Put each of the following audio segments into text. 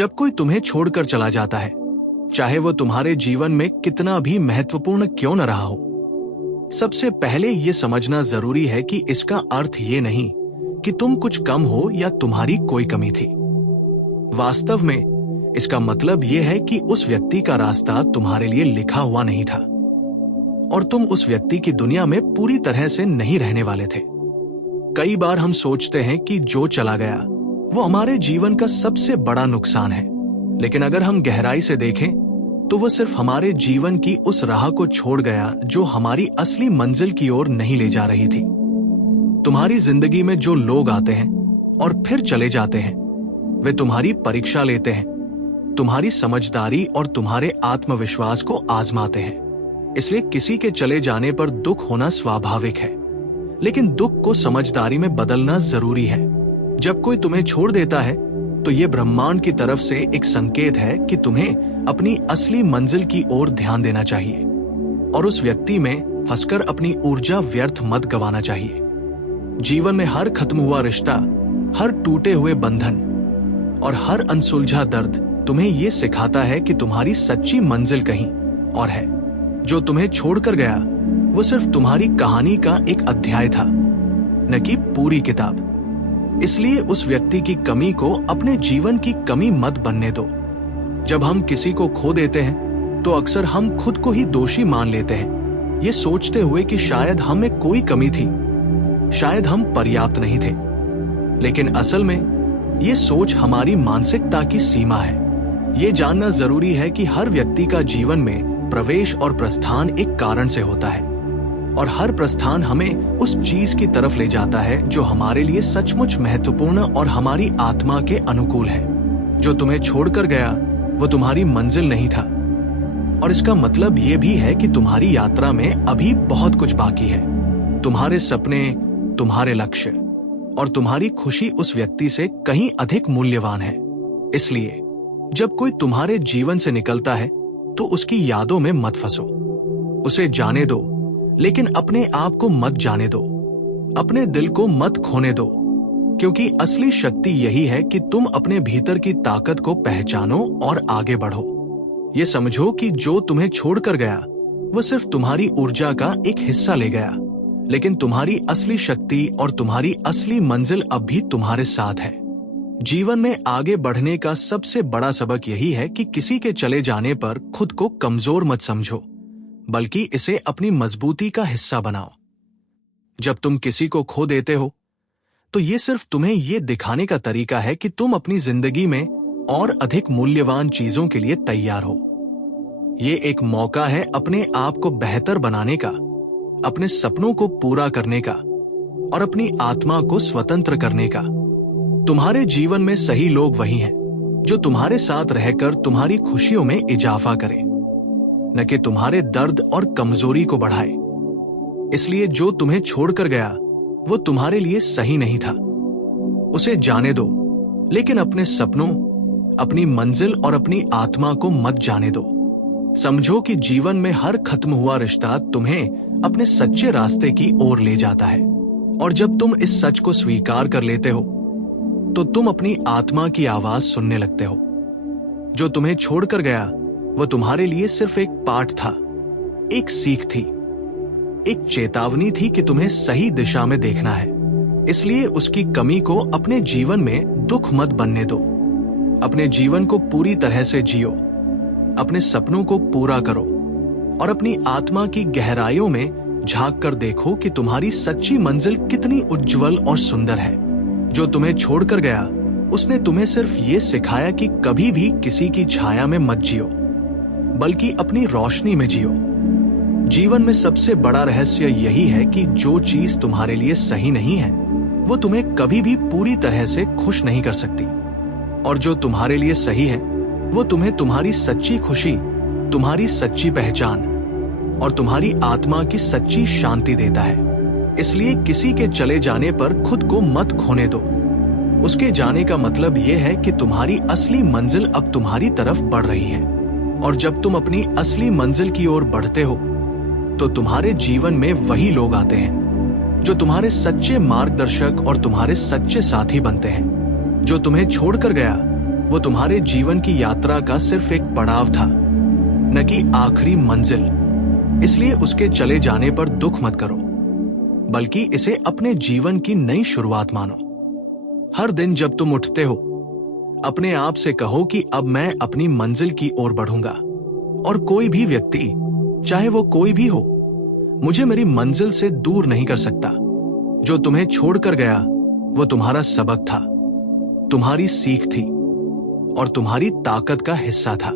जब कोई तुम्हें छोड़कर चला जाता है, चाहे वो तुम्हारे जीवन में कितना भी महत्वपूर्ण क्यों न रहा हो, सबसे पहले ये समझना जरूरी है कि इसका अर्थ ये नहीं कि तुम कुछ कम हो या तुम्हारी कोई कमी थी। वास्तव में इसका मतलब यह है कि उस व्यक्ति का रास्ता तुम्हारे लिए लिखा हुआ नहीं था और तुम उस व्यक्ति की दुनिया में पूरी तरह से नहीं रहने वाले थे। कई बार हम सोचते हैं कि जो चला गया वो हमारे जीवन का सबसे बड़ा नुकसान है, लेकिन अगर हम गहराई से देखें तो वो सिर्फ हमारे जीवन की उस राह को छोड़ गया जो हमारी असली मंजिल की ओर नहीं ले जा रही थी। तुम्हारी जिंदगी में जो लोग आते हैं और फिर चले जाते हैं, वे तुम्हारी परीक्षा लेते हैं, तुम्हारी समझदारी और तुम्हारे आत्मविश्वास को आजमाते हैं। इसलिए किसी के चले जाने पर दुख होना स्वाभाविक है, लेकिन दुख को समझदारी में बदलना जरूरी है। जब कोई तुम्हें छोड़ देता है तो यह ब्रह्मांड की तरफ से एक संकेत है कि तुम्हें अपनी असली मंजिल की ओर ध्यान देना चाहिए और उस व्यक्ति में फंसकर अपनी ऊर्जा व्यर्थ मत गंवाना चाहिए। जीवन में हर खत्म हुआ रिश्ता, हर टूटे हुए बंधन और हर अनसुलझा दर्द तुम्हें यह सिखाता है कि तुम्हारी सच्ची मंजिल कहीं और है। जो तुम्हें छोड़कर गया वो सिर्फ तुम्हारी कहानी का एक अध्याय था, न कि पूरी किताब। इसलिए उस व्यक्ति की कमी को अपने जीवन की कमी मत बनने दो। जब हम किसी को खो देते हैं तो अक्सर हम खुद को ही दोषी मान लेते हैं, ये सोचते हुए कि शायद हम में कोई कमी थी, शायद हम पर्याप्त नहीं थे। लेकिन असल में ये सोच हमारी मानसिकता की सीमा है। ये जानना जरूरी है कि हर व्यक्ति का जीवन में प्रवेश और प्रस्थान एक कारण से होता है और हर प्रस्थान हमें उस चीज की तरफ ले जाता है जो हमारे लिए सचमुच महत्वपूर्ण और हमारी आत्मा के अनुकूल है। जो तुम्हें छोड़कर गया वो तुम्हारी मंजिल नहीं था और इसका मतलब ये भी है कि तुम्हारी यात्रा में अभी बहुत कुछ बाकी है। तुम्हारे सपने, तुम्हारे लक्ष्य और तुम्हारी खुशी उस व्यक्ति से कहीं अधिक मूल्यवान है। इसलिए जब कोई तुम्हारे जीवन से निकलता है तो उसकी यादों में मत फंसो। उसे जाने दो, लेकिन अपने आप को मत जाने दो, अपने दिल को मत खोने दो, क्योंकि असली शक्ति यही है कि तुम अपने भीतर की ताकत को पहचानो और आगे बढ़ो। ये समझो कि जो तुम्हें छोड़कर गया वो सिर्फ तुम्हारी ऊर्जा का एक हिस्सा ले गया, लेकिन तुम्हारी असली शक्ति और तुम्हारी असली मंजिल अब भी तुम्हारे साथ है। जीवन में आगे बढ़ने का सबसे बड़ा सबक यही है कि किसी के चले जाने पर खुद को कमजोर मत समझो, बल्कि इसे अपनी मजबूती का हिस्सा बनाओ। जब तुम किसी को खो देते हो तो ये सिर्फ तुम्हें ये दिखाने का तरीका है कि तुम अपनी जिंदगी में और अधिक मूल्यवान चीजों के लिए तैयार हो। ये एक मौका है अपने आप को बेहतर बनाने का, अपने सपनों को पूरा करने का और अपनी आत्मा को स्वतंत्र करने का। तुम्हारे जीवन में सही लोग वही हैं जो तुम्हारे साथ रहकर तुम्हारी खुशियों में इजाफा करें, न कि तुम्हारे दर्द और कमजोरी को बढ़ाए। इसलिए जो तुम्हें छोड़कर गया वो तुम्हारे लिए सही नहीं था। उसे जाने दो, लेकिन अपने सपनों, अपनी मंजिल और अपनी आत्मा को मत जाने दो। समझो कि जीवन में हर खत्म हुआ रिश्ता तुम्हें अपने सच्चे रास्ते की ओर ले जाता है और जब तुम इस सच को स्वीकार कर लेते हो तो तुम अपनी आत्मा की आवाज सुनने लगते हो। जो तुम्हें छोड़कर गया वो तुम्हारे लिए सिर्फ एक पाठ था, एक सीख थी, एक चेतावनी थी कि तुम्हें सही दिशा में देखना है। इसलिए उसकी कमी को अपने जीवन में दुख मत बनने दो। अपने जीवन को पूरी तरह से जियो, अपने सपनों को पूरा करो और अपनी आत्मा की गहराइयों में झांक कर देखो कि तुम्हारी सच्ची मंजिल कितनी उज्जवल और सुंदर है। जो तुम्हें छोड़कर गया उसने तुम्हें सिर्फ ये सिखाया कि कभी भी किसी की छाया में मत जियो, बल्कि अपनी रोशनी में जियो। जीवन में सबसे बड़ा रहस्य यही है कि जो चीज तुम्हारे लिए सही नहीं है वो तुम्हें कभी भी पूरी तरह से खुश नहीं कर सकती, और जो तुम्हारे लिए सही है वो तुम्हें तुम्हारी सच्ची खुशी, तुम्हारी सच्ची पहचान और तुम्हारी आत्मा की सच्ची शांति देता है। इसलिए किसी के चले जाने पर खुद को मत खोने दो। उसके जाने का मतलब यह है कि तुम्हारी असली मंजिल अब तुम्हारी तरफ बढ़ रही है, और जब तुम अपनी असली मंजिल की ओर बढ़ते हो तो तुम्हारे जीवन में वही लोग आते हैं जो तुम्हारे सच्चे मार्गदर्शक और तुम्हारे सच्चे साथी बनते हैं। जो तुम्हें छोड़कर गया वो तुम्हारे जीवन की यात्रा का सिर्फ एक पड़ाव था, न कि आखिरी मंजिल। इसलिए उसके चले जाने पर दुख मत करो, बल्कि इसे अपने जीवन की नई शुरुआत मानो। हर दिन जब तुम उठते हो, अपने आप से कहो कि अब मैं अपनी मंजिल की ओर बढ़ूंगा, और कोई भी व्यक्ति, चाहे वो कोई भी हो, मुझे मेरी मंजिल से दूर नहीं कर सकता। जो तुम्हें छोड़कर गया वो तुम्हारा सबक था, तुम्हारी सीख थी और तुम्हारी ताकत का हिस्सा था।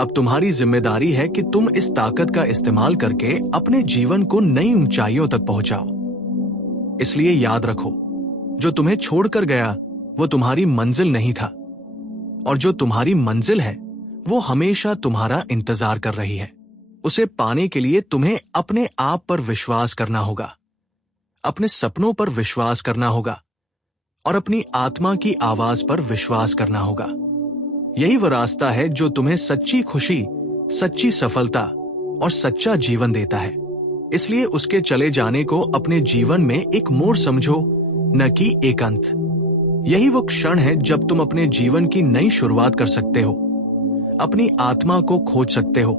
अब तुम्हारी जिम्मेदारी है कि तुम इस ताकत का इस्तेमाल करके अपने जीवन को नई ऊंचाइयों तक पहुंचाओ। इसलिए याद रखो, जो तुम्हें छोड़कर गया वो तुम्हारी मंजिल नहीं था, और जो तुम्हारी मंजिल है वो हमेशा तुम्हारा इंतजार कर रही है। उसे पाने के लिए तुम्हें अपने आप पर विश्वास करना होगा, अपने सपनों पर विश्वास करना होगा और अपनी आत्मा की आवाज पर विश्वास करना होगा। यही वो रास्ता है जो तुम्हें सच्ची खुशी, सच्ची सफलता और सच्चा जीवन देता है। इसलिए उसके चले जाने को अपने जीवन में एक मोड़ समझो, न कि एक अंत। यही वो क्षण है जब तुम अपने जीवन की नई शुरुआत कर सकते हो, अपनी आत्मा को खोज सकते हो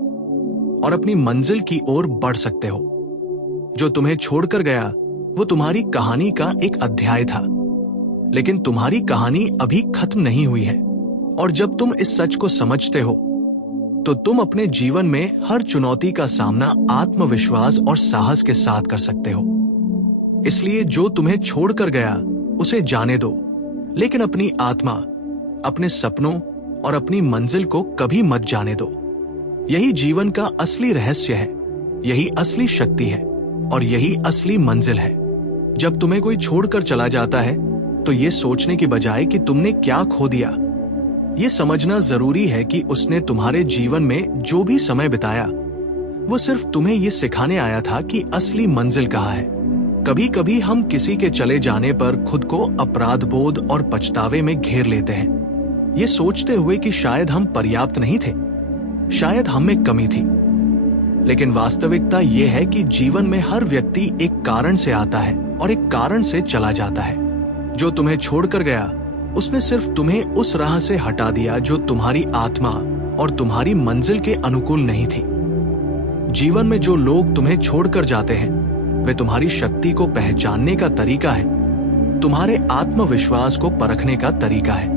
और अपनी मंजिल की ओर बढ़ सकते हो। जो तुम्हें छोड़कर गया वो तुम्हारी कहानी का एक अध्याय था, लेकिन तुम्हारी कहानी अभी खत्म नहीं हुई है। और जब तुम इस सच को समझते हो, तो तुम अपने जीवन में हर चुनौती का सामना आत्मविश्वास और साहस के साथ कर सकते हो। इसलिए जो तुम्हें छोड़कर गया उसे जाने दो, लेकिन अपनी आत्मा, अपने सपनों और अपनी मंजिल को कभी मत जाने दो। यही जीवन का असली रहस्य है, यही असली शक्ति है और यही असली मंजिल है। जब तुम्हें कोई छोड़कर चला जाता है तो ये सोचने की बजाय कि तुमने क्या खो दिया, ये समझना जरूरी है कि उसने तुम्हारे जीवन में जो भी समय बिताया वो सिर्फ तुम्हें ये सिखाने आया था कि असली मंजिल कहाँ है। कभी कभी हम किसी के चले जाने पर खुद को अपराध बोध और पछतावे में घेर लेते हैं, ये सोचते हुए कि शायद हम पर्याप्त नहीं थे, शायद हम में कमी थी। लेकिन वास्तविकता ये है कि जीवन में हर व्यक्ति एक कारण से आता है और एक कारण से चला जाता है। जो तुम्हें छोड़कर गया उसने सिर्फ तुम्हें उस राह से हटा दिया जो तुम्हारी आत्मा और तुम्हारी मंजिल के अनुकूल नहीं थी। जीवन में जो लोग तुम्हें छोड़कर जाते हैं वे तुम्हारी शक्ति को पहचानने का तरीका है, तुम्हारे आत्मविश्वास को परखने का तरीका है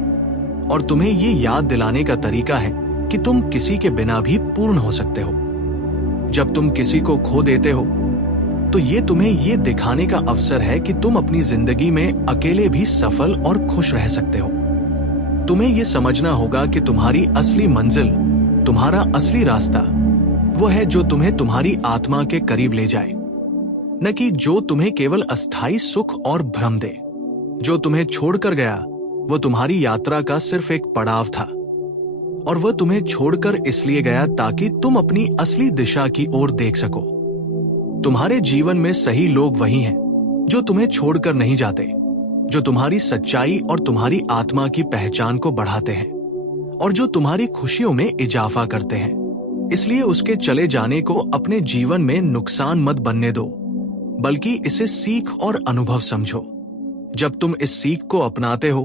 और तुम्हें ये याद दिलाने का तरीका है कि तुम किसी के बिना भी पूर्ण हो सकते हो। जब तुम किसी को खो देते हो तो ये तुम्हें ये दिखाने का अवसर है कि तुम अपनी जिंदगी में अकेले भी सफल और खुश रह सकते हो। तुम्हें ये समझना होगा कि तुम्हारी असली मंजिल, तुम्हारा असली रास्ता वो है जो तुम्हें तुम्हारी आत्मा के करीब ले जाए, न कि जो तुम्हें केवल अस्थायी सुख और भ्रम दे। जो तुम्हें छोड़कर गया वो तुम्हारी यात्रा का सिर्फ एक पड़ाव था, और वह तुम्हें छोड़कर इसलिए गया ताकि तुम अपनी असली दिशा की ओर देख सको। तुम्हारे जीवन में सही लोग वही हैं जो तुम्हें छोड़कर नहीं जाते, जो तुम्हारी सच्चाई और तुम्हारी आत्मा की पहचान को बढ़ाते हैं और जो तुम्हारी खुशियों में इजाफा करते हैं। इसलिए उसके चले जाने को अपने जीवन में नुकसान मत बनने दो, बल्कि इसे सीख और अनुभव समझो। जब तुम इस सीख को अपनाते हो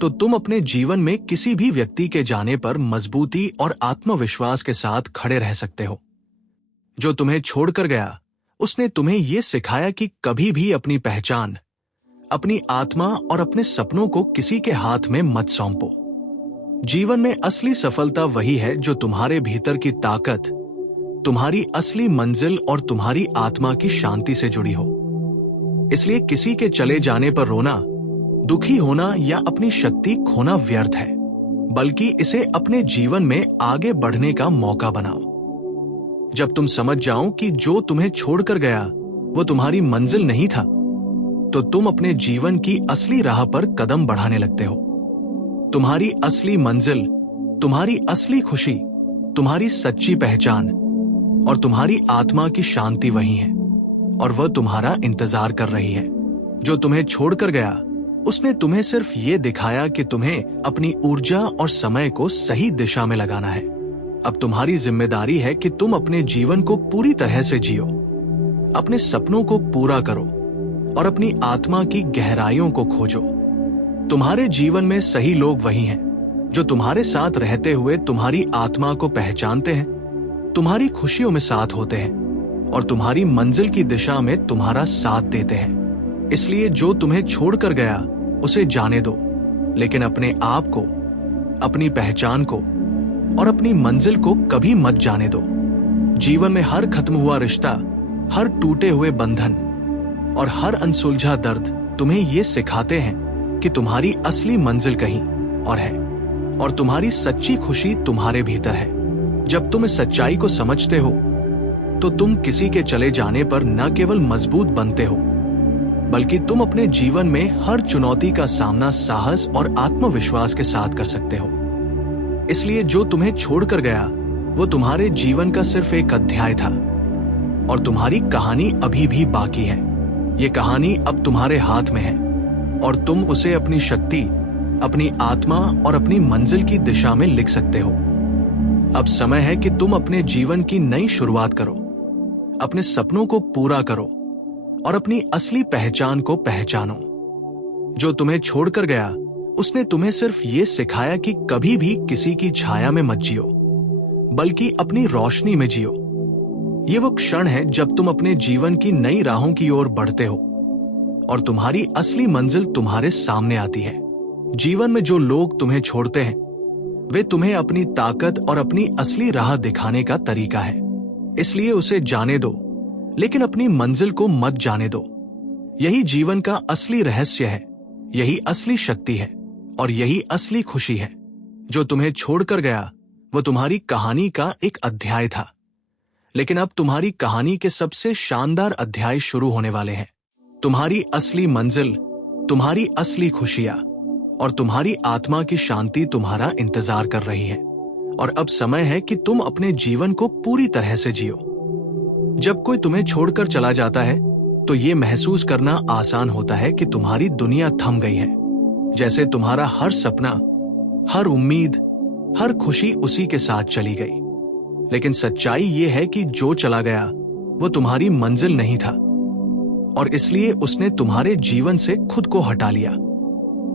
तो तुम अपने जीवन में किसी भी व्यक्ति के जाने पर मजबूती और आत्मविश्वास के साथ खड़े रह सकते हो। जो तुम्हें छोड़कर गया उसने तुम्हें यह सिखाया कि कभी भी अपनी पहचान, अपनी आत्मा और अपने सपनों को किसी के हाथ में मत सौंपो। जीवन में असली सफलता वही है जो तुम्हारे भीतर की ताकत, तुम्हारी असली मंजिल और तुम्हारी आत्मा की शांति से जुड़ी हो। इसलिए किसी के चले जाने पर रोना, दुखी होना या अपनी शक्ति खोना व्यर्थ है, बल्कि इसे अपने जीवन में आगे बढ़ने का मौका बनाओ। जब तुम समझ जाओ कि जो तुम्हें छोड़कर गया वो तुम्हारी मंजिल नहीं था, तो तुम अपने जीवन की असली राह पर कदम बढ़ाने लगते हो। तुम्हारी असली मंजिल, तुम्हारी असली खुशी, तुम्हारी सच्ची पहचान और तुम्हारी आत्मा की शांति वही है, और वह तुम्हारा इंतजार कर रही है। जो तुम्हें छोड़कर गया उसने तुम्हें सिर्फ ये दिखाया कि तुम्हें अपनी ऊर्जा और समय को सही दिशा में लगाना है। अब तुम्हारी जिम्मेदारी है कि तुम अपने जीवन को पूरी तरह से जियो, अपने सपनों को पूरा करो और अपनी आत्मा की गहराइयों को खोजो। तुम्हारे जीवन में सही लोग वही हैं जो तुम्हारे साथ रहते हुए तुम्हारी आत्मा को पहचानते हैं, तुम्हारी खुशियों में साथ होते हैं और तुम्हारी मंजिल की दिशा में तुम्हारा साथ देते हैं। इसलिए जो तुम्हें छोड़कर गया उसे जाने दो, लेकिन अपने आप को, अपनी पहचान को और अपनी मंजिल को कभी मत जाने दो। जीवन में हर खत्म हुआ रिश्ता, हर टूटे हुए बंधन और हर अनसुलझा दर्द तुम्हें ये सिखाते हैं कि तुम्हारी असली मंजिल कहीं और है और तुम्हारी सच्ची खुशी तुम्हारे भीतर है। जब तुम इस सच्चाई को समझते हो तो तुम किसी के चले जाने पर न केवल मजबूत बनते हो, बल्कि तुम अपने जीवन में हर चुनौती का सामना साहस और आत्मविश्वास के साथ कर सकते हो। इसलिए जो तुम्हें छोड़कर गया वो तुम्हारे जीवन का सिर्फ एक अध्याय था और तुम्हारी कहानी अभी भी बाकी है। ये कहानी अब तुम्हारे हाथ में है और तुम उसे अपनी शक्ति, अपनी आत्मा और अपनी मंजिल की दिशा में लिख सकते हो। अब समय है कि तुम अपने जीवन की नई शुरुआत करो, अपने सपनों को पूरा करो और अपनी असली पहचान को पहचानो। जो तुम्हें छोड़कर गया उसने तुम्हें सिर्फ ये सिखाया कि कभी भी किसी की छाया में मत जियो, बल्कि अपनी रोशनी में जियो। ये वो क्षण है जब तुम अपने जीवन की नई राहों की ओर बढ़ते हो और तुम्हारी असली मंजिल तुम्हारे सामने आती है। जीवन में जो लोग तुम्हें छोड़ते हैं वे तुम्हें अपनी ताकत और अपनी असली राह दिखाने का तरीका है। इसलिए उसे जाने दो, लेकिन अपनी मंजिल को मत जाने दो। यही जीवन का असली रहस्य है, यही असली शक्ति है और यही असली खुशी है। जो तुम्हें छोड़कर गया वो तुम्हारी कहानी का एक अध्याय था, लेकिन अब तुम्हारी कहानी के सबसे शानदार अध्याय शुरू होने वाले हैं। तुम्हारी असली मंजिल, तुम्हारी असली खुशियां और तुम्हारी आत्मा की शांति तुम्हारा इंतजार कर रही है और अब समय है कि तुम अपने जीवन को पूरी तरह से जियो। जब कोई तुम्हें छोड़कर चला जाता है तो ये महसूस करना आसान होता है कि तुम्हारी दुनिया थम गई है, जैसे तुम्हारा हर सपना, हर उम्मीद, हर खुशी उसी के साथ चली गई। लेकिन सच्चाई ये है कि जो चला गया वो तुम्हारी मंजिल नहीं था और इसलिए उसने तुम्हारे जीवन से खुद को हटा लिया।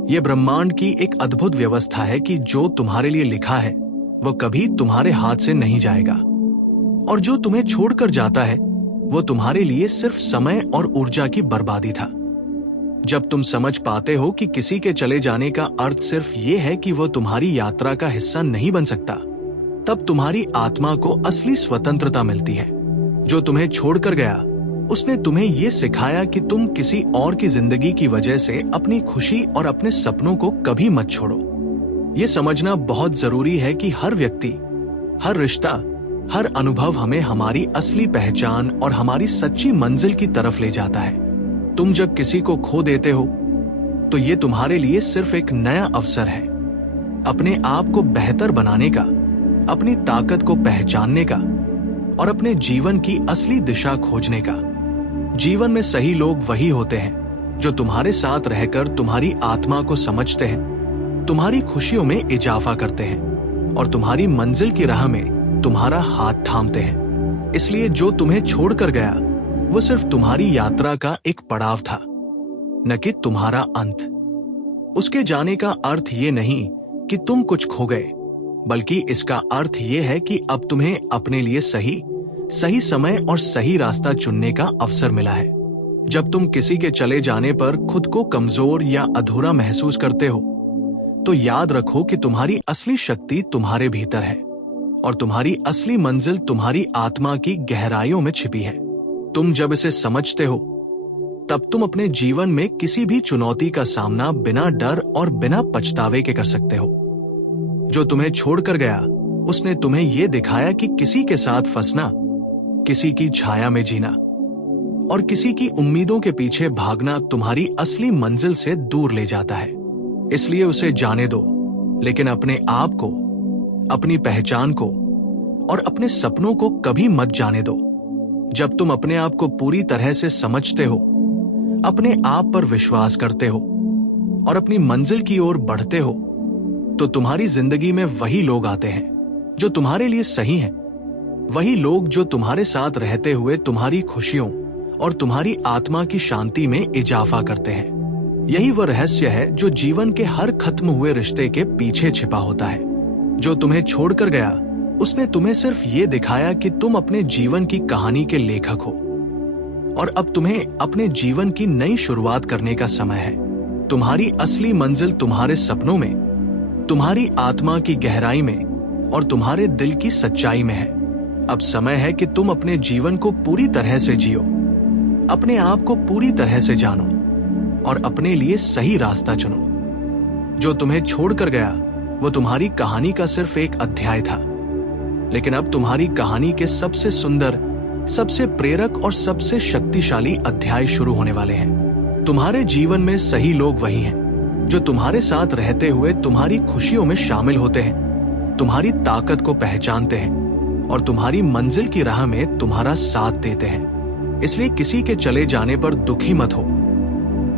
यह ब्रह्मांड की एक अद्भुत व्यवस्था है कि जो तुम्हारे लिए लिखा है वो कभी तुम्हारे हाथ से नहीं जाएगा और जो तुम्हें छोड़कर जाता है वो तुम्हारे लिए सिर्फ समय और ऊर्जा की बर्बादी था। जब तुम समझ पाते हो कि किसी के चले जाने का अर्थ सिर्फ ये है कि वो तुम्हारी यात्रा का हिस्सा नहीं बन सकता, तब तुम्हारी आत्मा को असली स्वतंत्रता मिलती है। जो तुम्हें छोड़कर गया उसने तुम्हें ये सिखाया कि तुम किसी और की जिंदगी की वजह से अपनी खुशी और अपने सपनों को कभी मत छोड़ो। ये समझना बहुत जरूरी है कि हर व्यक्ति, हर रिश्ता, हर अनुभव हमें हमारी असली पहचान और हमारी सच्ची मंजिल की तरफ ले जाता है। तुम जब किसी को खो देते हो तो ये तुम्हारे लिए सिर्फ एक नया अवसर है, अपने आप को बेहतर बनाने का, अपनी ताकत को पहचानने का और अपने जीवन की असली दिशा खोजने का। जीवन में सही लोग वही होते हैं जो तुम्हारे साथ रहकर तुम्हारी आत्मा को समझते हैं, तुम्हारी खुशियों में इजाफा करते हैं और तुम्हारी मंजिल की राह में तुम्हारा हाथ थामते हैं। इसलिए जो तुम्हें छोड़कर गया वो सिर्फ तुम्हारी यात्रा का एक पड़ाव था, न कि तुम्हारा अंत। उसके जाने का अर्थ ये नहीं कि तुम कुछ खो गए, बल्कि इसका अर्थ ये है कि अब तुम्हें अपने लिए सही समय और सही रास्ता चुनने का अवसर मिला है। जब तुम किसी के चले जाने पर खुद को कमजोर या अधूरा महसूस करते हो तो याद रखो कि तुम्हारी असली शक्ति तुम्हारे भीतर है और तुम्हारी असली मंजिल तुम्हारी आत्मा की गहराइयों में छिपी है। तुम जब इसे समझते हो तब तुम अपने जीवन में किसी भी चुनौती का सामना बिना डर और बिना पछतावे के कर सकते हो। जो तुम्हें छोड़कर गया उसने तुम्हें यह दिखाया कि किसी के साथ फंसना, किसी की छाया में जीना और किसी की उम्मीदों के पीछे भागना तुम्हारी असली मंजिल से दूर ले जाता है। इसलिए उसे जाने दो, लेकिन अपने आप को, अपनी पहचान को और अपने सपनों को कभी मत जाने दो। जब तुम अपने आप को पूरी तरह से समझते हो, अपने आप पर विश्वास करते हो और अपनी मंजिल की ओर बढ़ते हो तो तुम्हारी जिंदगी में वही लोग आते हैं जो तुम्हारे लिए सही हैं, वही लोग जो तुम्हारे साथ रहते हुए तुम्हारी खुशियों और तुम्हारी आत्मा की शांति में इजाफा करते हैं। यही वह रहस्य है जो जीवन के हर खत्म हुए रिश्ते के पीछे छिपा होता है। जो तुम्हें छोड़कर गया, उसने तुम्हें सिर्फ ये दिखाया कि तुम अपने जीवन की कहानी के लेखक हो और अब तुम्हें अपने जीवन की नई शुरुआत करने का समय है। तुम्हारी असली मंजिल तुम्हारे सपनों में, तुम्हारी आत्मा की गहराई में और तुम्हारे दिल की सच्चाई में है। अब समय है कि तुम अपने जीवन को पूरी तरह से जियो, अपने आप को पूरी तरह से जानो और अपने लिए सही रास्ता चुनो। जो तुम्हें छोड़कर गया वो तुम्हारी कहानी का सिर्फ एक अध्याय था, लेकिन अब तुम्हारी कहानी के सबसे सुंदर, सबसे प्रेरक और सबसे शक्तिशाली अध्याय शुरू होने वाले हैं। तुम्हारे जीवन में सही लोग वही हैं जो तुम्हारे साथ रहते हुए तुम्हारी खुशियों में शामिल होते हैं, तुम्हारी ताकत को पहचानते हैं और तुम्हारी मंजिल की राह में तुम्हारा साथ देते हैं। इसलिए किसी के चले जाने पर दुखी मत हो,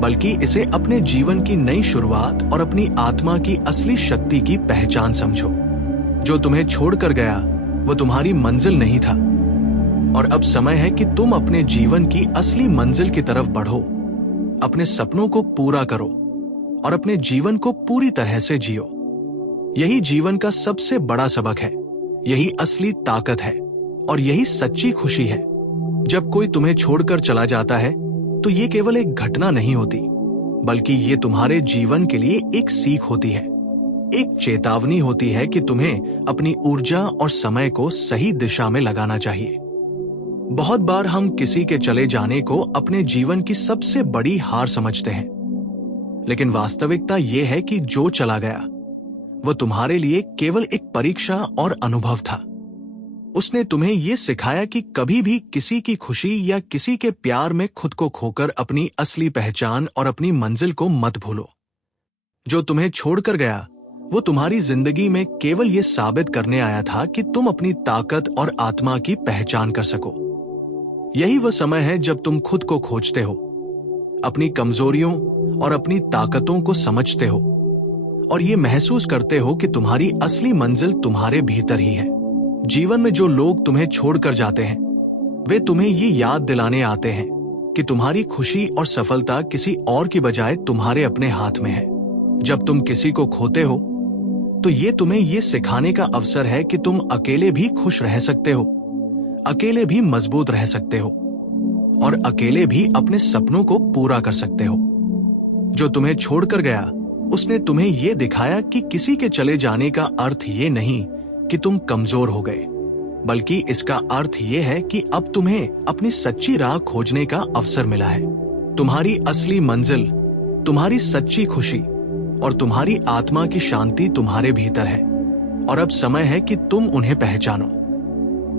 बल्कि इसे अपने जीवन की नई शुरुआत और अपनी आत्मा की असली शक्ति की पहचान समझो। जो तुम्हें छोड़कर गया वो तुम्हारी मंजिल नहीं था और अब समय है कि तुम अपने जीवन की असली मंजिल की तरफ बढ़ो, अपने सपनों को पूरा करो और अपने जीवन को पूरी तरह से जियो। यही जीवन का सबसे बड़ा सबक है, यही असली ताकत है और यही सच्ची खुशी है। जब कोई तुम्हें छोड़कर चला जाता है तो ये केवल एक घटना नहीं होती, बल्कि ये तुम्हारे जीवन के लिए एक सीख होती है, एक चेतावनी होती है कि तुम्हें अपनी ऊर्जा और समय को सही दिशा में लगाना चाहिए। बहुत बार हम किसी के चले जाने को अपने जीवन की सबसे बड़ी हार समझते हैं, लेकिन वास्तविकता यह है कि जो चला गया वो तुम्हारे लिए केवल एक परीक्षा और अनुभव था। उसने तुम्हें यह सिखाया कि कभी भी किसी की खुशी या किसी के प्यार में खुद को खोकर अपनी असली पहचान और अपनी मंजिल को मत भूलो। जो तुम्हें छोड़कर गया वो तुम्हारी जिंदगी में केवल यह साबित करने आया था कि तुम अपनी ताकत और आत्मा की पहचान कर सको। यही वह समय है जब तुम खुद को खोजते हो, अपनी कमजोरियों और अपनी ताकतों को समझते हो और ये महसूस करते हो कि तुम्हारी असली मंजिल तुम्हारे भीतर ही है। जीवन में जो लोग तुम्हें छोड़कर जाते हैं वे तुम्हें ये याद दिलाने आते हैं कि तुम्हारी खुशी और सफलता किसी और की बजाय तुम्हारे अपने हाथ में है। जब तुम किसी को खोते हो तो ये तुम्हें ये सिखाने का अवसर है कि तुम अकेले भी खुश रह सकते हो, अकेले भी मजबूत रह सकते हो और अकेले भी अपने सपनों को पूरा कर सकते हो। जो तुम्हें छोड़कर गया उसने तुम्हें यह दिखाया कि किसी के चले जाने का अर्थ ये नहीं कि तुम कमजोर हो गए, बल्कि इसका अर्थ ये है कि अब तुम्हें अपनी सच्ची राह खोजने का अवसर मिला है। तुम्हारी असली मंजिल, तुम्हारी सच्ची खुशी और तुम्हारी आत्मा की शांति तुम्हारे भीतर है और अब समय है कि तुम उन्हें पहचानो।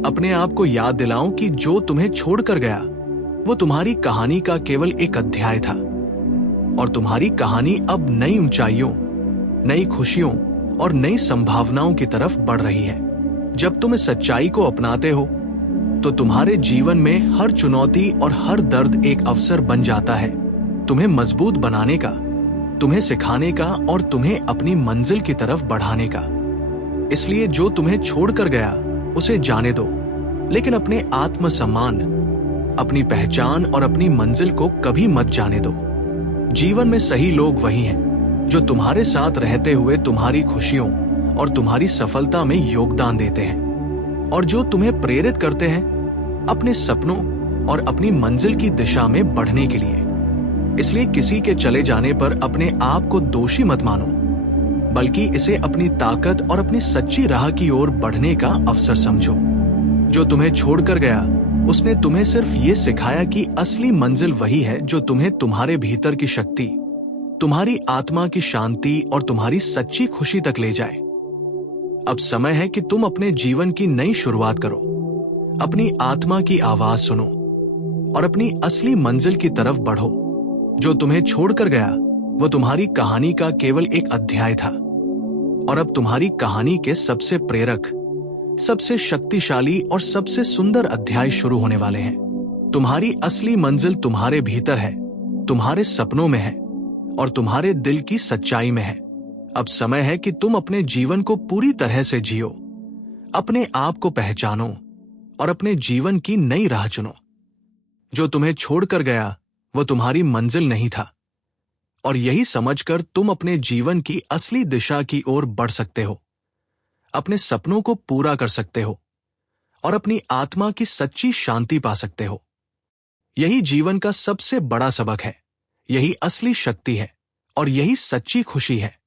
अपने आप को याद दिलाओ कि जो तुम्हें छोड़कर गया वो तुम्हारी कहानी का केवल एक अध्याय था और तुम्हारी कहानी अब नई ऊंचाइयों, नई खुशियों और नई संभावनाओं की तरफ बढ़ रही है। जब तुम इस सच्चाई को अपनाते हो तो तुम्हारे जीवन में हर चुनौती और हर दर्द एक अवसर बन जाता है, तुम्हें मजबूत बनाने का, तुम्हें सिखाने का और तुम्हें अपनी मंजिल की तरफ बढ़ाने का। इसलिए जो तुम्हें छोड़कर गया उसे जाने दो, लेकिन अपने आत्मसम्मान, अपनी पहचान और अपनी मंजिल को कभी मत जाने दो। जीवन में सही लोग वही हैं जो तुम्हारे साथ रहते हुए तुम्हारी खुशियों और तुम्हारी सफलता में योगदान देते हैं और जो तुम्हें प्रेरित करते हैं अपने सपनों और अपनी मंजिल की दिशा में बढ़ने के लिए। इसलिए किसी के चले जाने पर अपने आप को दोषी मत मानो, बल्कि इसे अपनी ताकत और अपनी सच्ची राह की ओर बढ़ने का अवसर समझो। जो तुम्हें छोड़कर गया उसने तुम्हें सिर्फ ये सिखाया कि असली मंजिल वही है जो तुम्हें तुम्हारे भीतर की शक्ति, तुम्हारी आत्मा की शांति और तुम्हारी सच्ची खुशी तक ले जाए। अब समय है कि तुम अपने जीवन की नई शुरुआत करो, अपनी आत्मा की आवाज सुनो और अपनी असली मंजिल की तरफ बढ़ो। जो तुम्हें छोड़कर गया वो तुम्हारी कहानी का केवल एक अध्याय था और अब तुम्हारी कहानी के सबसे प्रेरक, सबसे शक्तिशाली और सबसे सुंदर अध्याय शुरू होने वाले हैं। तुम्हारी असली मंजिल तुम्हारे भीतर है, तुम्हारे सपनों में है और तुम्हारे दिल की सच्चाई में है। अब समय है कि तुम अपने जीवन को पूरी तरह से जियो, अपने आप को पहचानो और अपने जीवन की नई राह चुनो। जो तुम्हें छोड़कर गया वो तुम्हारी मंजिल नहीं था, और यही समझकर तुम अपने जीवन की असली दिशा की ओर बढ़ सकते हो, अपने सपनों को पूरा कर सकते हो और अपनी आत्मा की सच्ची शांति पा सकते हो। यही जीवन का सबसे बड़ा सबक है, यही असली शक्ति है और यही सच्ची खुशी है।